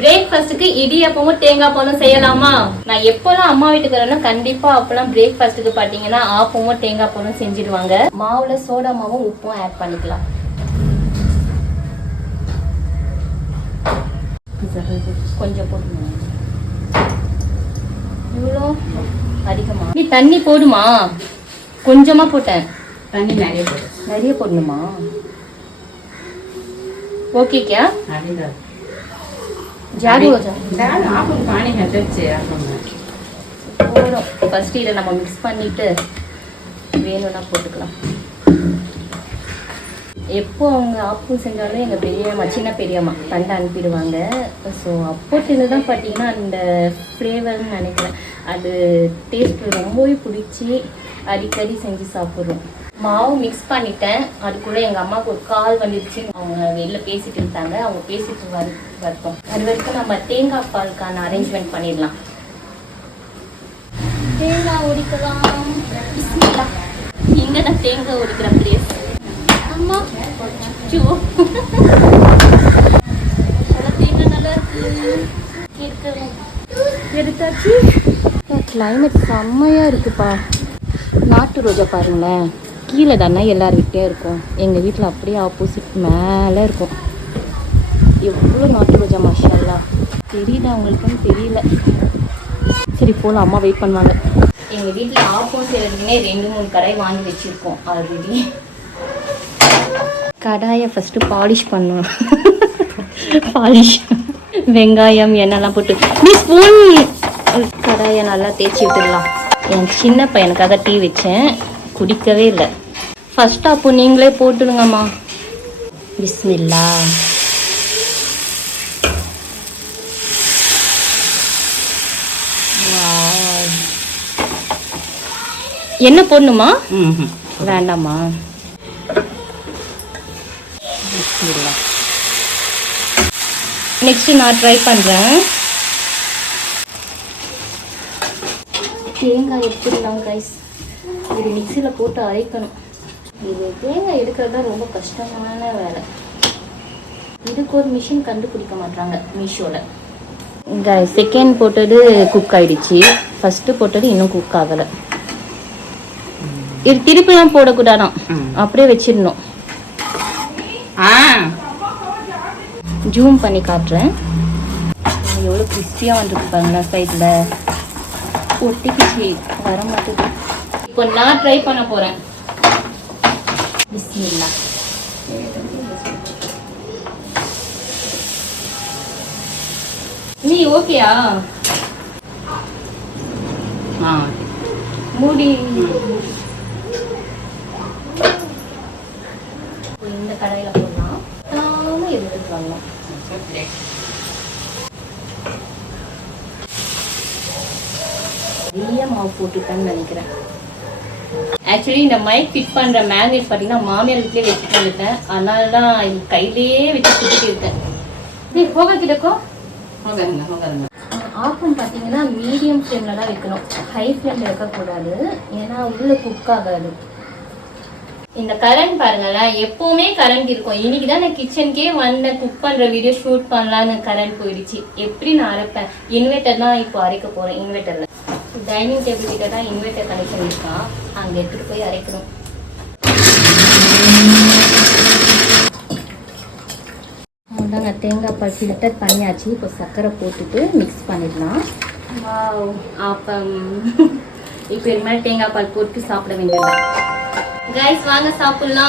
பிரேக்ஃபாஸ்ட்டுக்கு இடியாப்பமும் தேங்காய் பாலும் செய்யலாமா? நான் எப்போல்லாம் அம்மா வீட்டுக்கு வரேன்னா கண்டிப்பா அப்பெல்லாம் பிரேக்ஃபாஸ்ட்டுக்கு பாத்தீங்கன்னா ஆப்பமும் தேங்காய் பாலும் செஞ்சிடுவாங்க. மாவுல சோடா மாவும் உப்பும் ஆட் பண்ணிக்கலாம். கொஞ்சம் போடுமா? இவ்வளோ அதிகமா? நீ தண்ணி போடுமா? கொஞ்சமா போட்டேன். தண்ணி நிறைய போடணுமா? ओके क्या जादू हो जाए आप पानी में अच्छे फर्स्ट इधर நம்ம मिक्स பண்ணிட்டு வேணும்னா போட்டுக்கலாம். எப்போ அவங்க ஆப்பு செஞ்சாலும் எங்கள் பெரியம்மா சின்ன பெரியம்மா தண்டை அனுப்பிடுவாங்க. ஸோ அப்போட்டில் தான் பார்த்தீங்கன்னா அந்த ஃப்ளேவர்னு நினைக்கிறேன் அது டேஸ்ட் ரொம்பவே பிடிச்சி அடிக்கடி செஞ்சு சாப்பிட்றோம். மாவு மிக்ஸ் பண்ணிட்டேன். அதுக்குள்ளே எங்கள் அம்மாவுக்கு ஒரு கால் வந்துடுச்சு. அவங்க வெளில பேசிட்டு இருந்தாங்க. அவங்க பேசிட்டு வரட்டும். அது வரைக்கும் நம்ம தேங்காய் பாலுக்கான அரேஞ்ச்மெண்ட் பண்ணிடலாம். தேங்காய் உடிக்கலாம். இங்கே தான் தேங்காய் உடிக்கிற பிளேஸ். அம்மா தேங்காய் நல்லா இருக்கு. எடுத்தாச்சு. கிளைமேட் செம்மையாக இருக்குப்பா. நாட்டு ரோஜா பாருங்களேன். கீழே தானே எல்லார் வீட்டையும் இருக்கும். எங்கள் வீட்டில் அப்படியே ஆப்போசிட் மேலே இருக்கும். எவ்வளோ நாட்டு ரோஜா மாஷால்லா. தெரியல அவங்களுக்குன்னு தெரியல. சரி போகலாம். அம்மா வெயிட் பண்ணுவாங்க. எங்கள் வீட்டில் ஆப்பம் செய்கிறதுக்குனே 2-3 கடாய் வாங்கி வச்சுருக்கோம் ஆல்ரெடி. கடாயை ஃபஸ்ட்டு பாலிஷ் பண்ணுவோம். பாலிஷ் வெங்காயம் எண்ணெய்லாம் போட்டு நீ ஸ்பூன் கடாயை நல்லா தேய்ச்சி விட்டுடலாம். என் சின்ன பையனுக்காக டீ வச்சேன், குடிக்கவே இல்லை. ஃபர்ஸ்ட் அப்போ நீங்களே போட்டுடுங்கம்மா. பிஸ்மில்லா. என்ன போடணுமா? வேண்டாமா? பிஸ்மில்லா. நெக்ஸ்ட் நான் ட்ரை பண்ணுறேன். தேங்காய் எடுத்துடலாம் கைஸ். இது மிக்சியில் போட்டு அரைக்கணும். இது தேங்காய் எடுக்கிறது தான் ரொம்ப கஷ்டமான வேலை. இதுக்கு ஒரு மிஷின் கண்டுபிடிக்க மாட்டாங்க மீஷோவில். கைஸ் செகண்ட் போட்டது குக் ஆகிடுச்சு. ஃபஸ்ட்டு போட்டது இன்னும் குக் ஆகலை. இது திருப்பிலாம் போடக்கூடாதான், அப்படியே வச்சிடணும். ஜூம் பண்ணி காட்டுறேன். எவ்வளோ கிறிஸ்பியாக வந்துருக்கு பாருங்களா. சைடில் ஒட்டிக்கிச்சு வர மாட்டேது. இப்போ நான் ட்ரை பண்ண போகிறேன். பிஸ்மில்லா. நீ ஓகேயா? மூடி. இந்த கடையில் போடலாம். நானும் எடுத்துட்டு வரலாம். நிறைய மாவு போட்டுட்டேன்னு நினைக்கிறேன். ஆக்சுவலி இந்த மைக் ஃபிட் பண்ணுற மேக்னெட் பார்த்தீங்கன்னா மாமியார் வீட்லேயே வச்சுட்டு வந்துட்டேன். அதனால தான் இது கையிலேயே வச்சு சுற்றிட்டு இருக்கேன். நீ போக கிடக்கோ ஆப்பம் பார்த்தீங்கன்னா மீடியம் ஃப்ளேமில் தான் வைக்கணும், ஹை ஃப்ளேமில் வைக்கக்கூடாது. ஏன்னா உள்ளே குக் ஆகாது. இந்த கரண்ட் பாருங்களேன், எப்போவுமே கரண்ட் இருக்கும். இன்னைக்கு தான் நான் கிச்சனுக்கே வந்தேன். குக் பண்ணுற வீடியோ ஷூட் பண்ணலான்னு கரண்ட் போயிடுச்சு. எப்படி நான் அரைப்பேன்? இன்வெர்டர் தான் இப்போ அரைக்க போகிறேன். இன்வெர்டரில் டைனிங் டேபிள் கிட்ட தான் இன்வெர்டர் கனெக்ஷன் இருக்கான். அங்கே எடுத்துகிட்டு போய் அரைக்கணும். அதான் நான் தேங்காய் பால் ஃபில்டர் பண்ணியாச்சு. இப்போ சர்க்கரை போட்டுட்டு மிக்ஸ் பண்ணிடலாம். ஆப்பம் இப்போ இது மாதிரி தேங்காய் பால் போட்டு சாப்பிட வேண்டியது. கைஸ் வாங்க சாப்பிடலாம்.